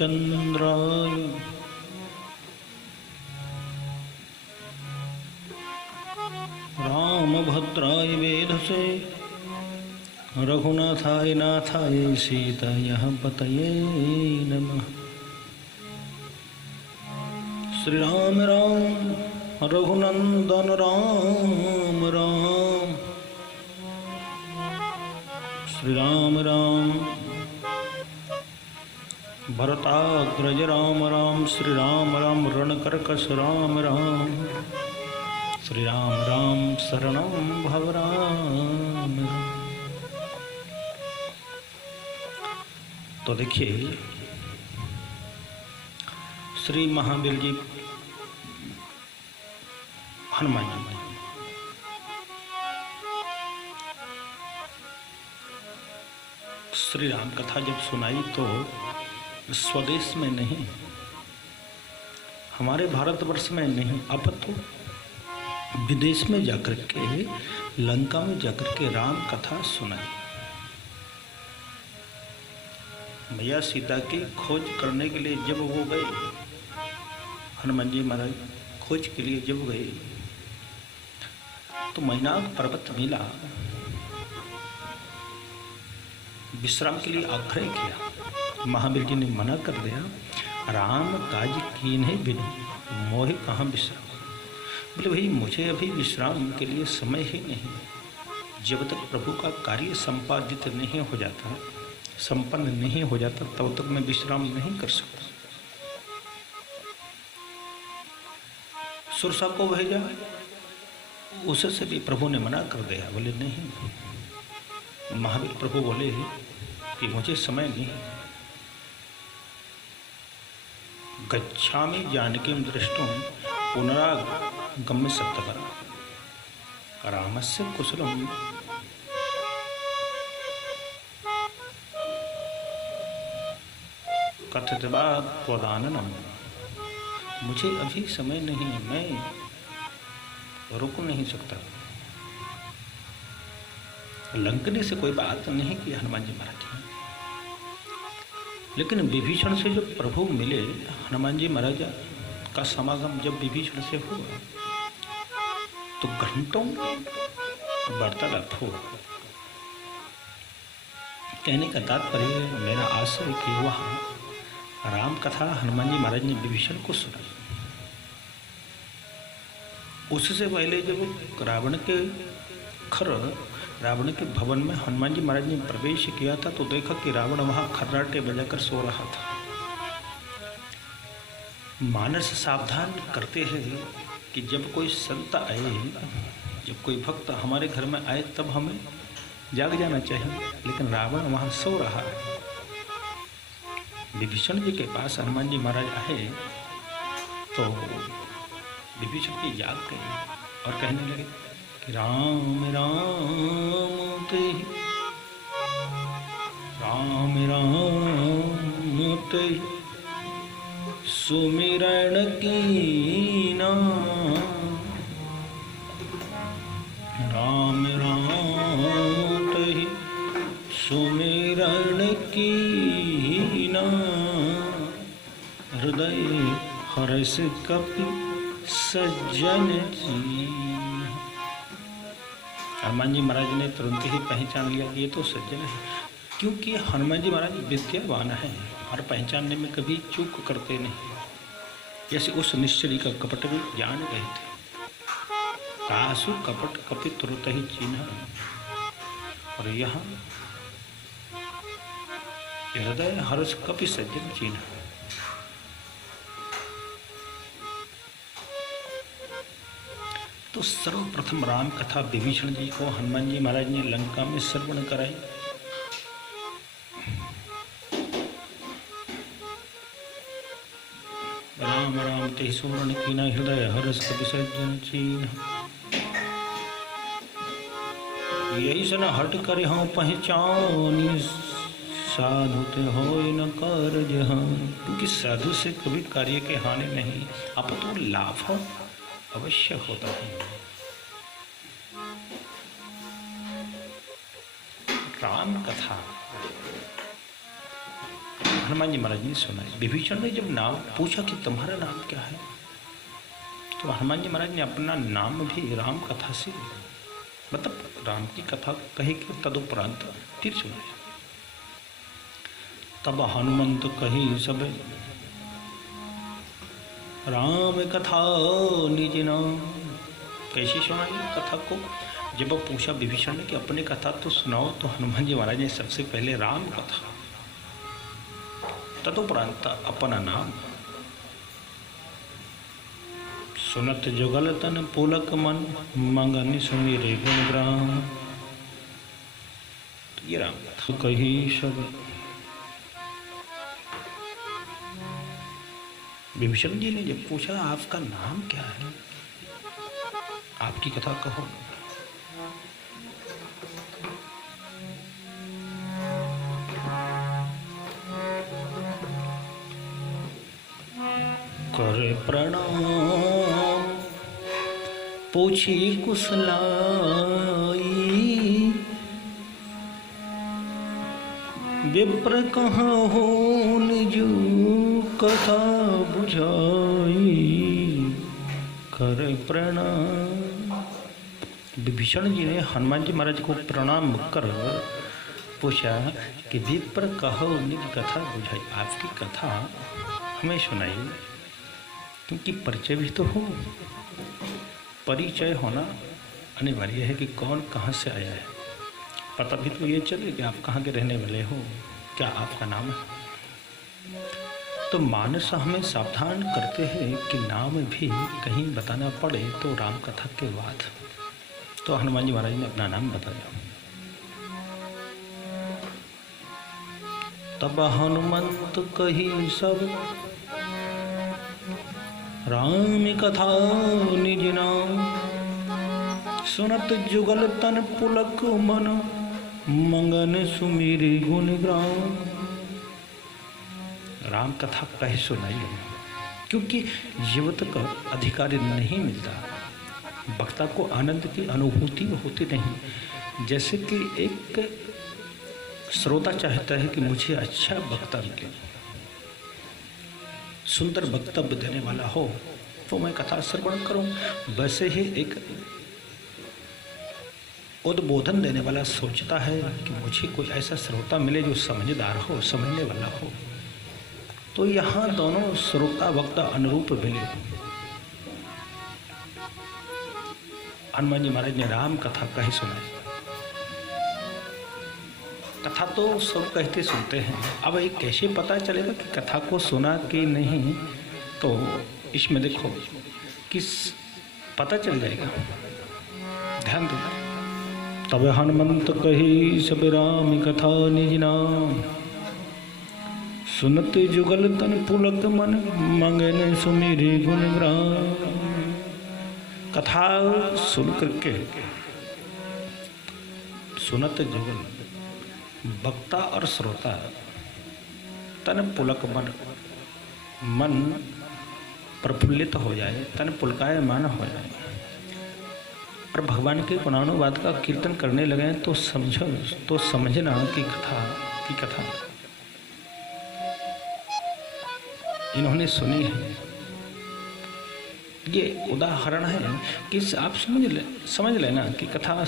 रामचंद्राय रामभद्राय वेधसे रघुनाथाय नाथाय सीताय पतये नमः। श्री राम राम रघुनंदन राम राम, श्री राम राम भरताग्रज राम राम, श्री राम राम रणकर्कश राम राम, श्री राम राम शरणं भव राम। तो देखिए श्री महावीर जी हनुमान जी श्री राम कथा जब सुनाई तो स्वदेश में नहीं, हमारे भारतवर्ष में नहीं, अपितु विदेश में जाकर के, लंका में जाकर के राम कथा सुनाई। मैया सीता की खोज करने के लिए जब वो गए, हनुमान जी महाराज खोज के लिए जब गए तो मैनाक पर्वत मिला, विश्राम के लिए आग्रह किया। महावीर जी ने मना कर दिया, राम काज कीन्हे बिनु मोहे कहाँ विश्राम। बोले भाई मुझे अभी विश्राम के लिए समय ही नहीं, जब तक प्रभु का कार्य संपादित नहीं हो जाता, संपन्न नहीं हो जाता, तब तक मैं विश्राम नहीं कर सकता। सुरसा को भेजा, उससे भी प्रभु ने मना कर दिया। बोले नहीं, महावीर प्रभु बोले कि मुझे समय नहीं। गच्छामि जानकीं दृष्टुं पुनरागम्य सत्यवरा रामस्य कुशलम्। कथित्वा त्वदाननम्। मुझे अभी समय नहीं, मैं रुक नहीं सकता। लंकने से कोई बात नहीं की हनुमान जी महाराज, लेकिन विभीषण से जब प्रभु मिले, हनुमान जी महाराज का समागम जब विभीषण से हुआ तो घंटों वार्तालाप हुआ। कहने का तात्पर्य मेरा आशय कि वहाँ राम कथा हनुमान जी महाराज ने विभीषण को सुनाई। उससे पहले जब रावण के भवन में हनुमान जी महाराज ने प्रवेश किया था तो देखा कि रावण वहां खर्राटे बजाकर सो रहा था। मानस सावधान करते हैं कि जब कोई संत आए, जब कोई भक्त हमारे घर में आए तब हमें जाग जाना चाहिए, लेकिन रावण वहां सो रहा है। विभीषण जी के पास हनुमान जी महाराज आए तो विभीषण जी जाग गए और कहने लगे कि राम राम तेहि, राम राम तेहि सुमिरन कीना, राम राम तेहि सुमिरन कीना, हृदय हर्ष कपि सज्जन जी। हनुमान जी महाराज ने तुरंत ही पहचान लिया कि ये तो सज्जन है, क्योंकि हनुमान जी महाराज विद्यावान है और पहचानने में कभी चूक करते नहीं। जैसे उस निश्चरी का कपट भी जान गए थे। कासु कपट कपि तुरत ही चिन्ह, और यहाँ हृदय हर्ष कपि सज्जन चिन्ह। तो सर्वप्रथम राम कथा विभीषण जी को हनुमान जी महाराज ने लंका में श्रवण कराई। राम राम तेहि सुमिरन कीना, हृदय हर्ष कपि सज्जन चिन्ह। यही सन हट कर हाँ पहचानी, साधु ते होय न कार्य हानि। क्योंकि साधु से कभी कार्य के हानि नहीं, अपितु लाभ अवश्य होता है। राम कथा हनुमान जी महाराज ने सुनाई। विभीषण ने जब नाम पूछा कि तुम्हारा नाम क्या है, तो हनुमान जी महाराज ने अपना नाम भी राम कथा से, मतलब राम की कथा कहे कि तदुपरांत फिर सुनाई। तब हनुमंत कही सब राम कथा निज नाम। कैसी सुनाई कथा को? जब पूछा विभीषण ने कि अपनी कथा तो सुनाओ, तो हनुमान जी महाराज ने सबसे पहले राम कथा, तदुपरांत अपना नाम। सुनत जुगल तन पुलक मन, मंगन सुमिरे गुण ग्राम। तो ये राम कथा कही सब। विभीषण जी ने जब पूछा आपका नाम क्या है, आपकी कथा कहो। करे प्रणाम पूछी कुशलाई, विप्र कहाँ हो निज कथा बुझाई। करे प्रणाम। विभीषण जी ने हनुमान जी महाराज को प्रणाम कर पूछा कि विप्र कहो निज कथा बुझाई, आपकी कथा हमें सुनाई, क्योंकि परिचय भी तो हो। परिचय होना अनिवार्य है कि कौन कहाँ से आया है, पता भी तो ये चले कि आप कहाँ के रहने वाले हो, क्या आपका नाम है। तो मानस हमें सावधान करते हैं कि नाम भी कहीं बताना पड़े तो राम कथा के बाद। तो हनुमान जी महाराज ने अपना नाम बताया। तब हनुमंत कही सब राम कथा निज नाम, सुनत जुगल तन पुलक मन, मंगन सुमिरे गुण ग्राम। राम कथा कहे सुनाई, क्योंकि जीवित का अधिकार नहीं मिलता, वक्ता को आनंद की अनुभूति होती नहीं। जैसे कि एक श्रोता चाहता है कि मुझे अच्छा वक्ता मिले, सुंदर वक्तव्य देने वाला हो तो मैं कथा श्रवण करूं, वैसे ही एक उद्बोधन देने वाला सोचता है कि मुझे कोई ऐसा श्रोता मिले जो समझदार हो, समझने वाला हो। तो यहाँ दोनों श्रोता वक्ता अनुरूप मिले। हनुमान जी महाराज ने राम कथा कही सुनाई। कथा तो सब कहते सुनते हैं, अब ये कैसे पता चलेगा कि कथा को सुना कि नहीं, तो इसमें देखो किस पता चल जाएगा, ध्यान दो। तब हनुमंत कही सब राम कथा निज नाम, सुनत जुगल तन पुलक मन, मंगन सुमिरे गुण ग्राम। कथा सुन करके सुनत जुगल, वक्ता और श्रोता, तन पुलक मन प्रफुल्लित हो जाए, तन पुलकायमान हो जाए और भगवान के गुणानुवाद का कीर्तन करने लगे तो समझना कि कथा इन्होंने सुनी है। ये उदाहरण है कि आप समझ लेना कि कथा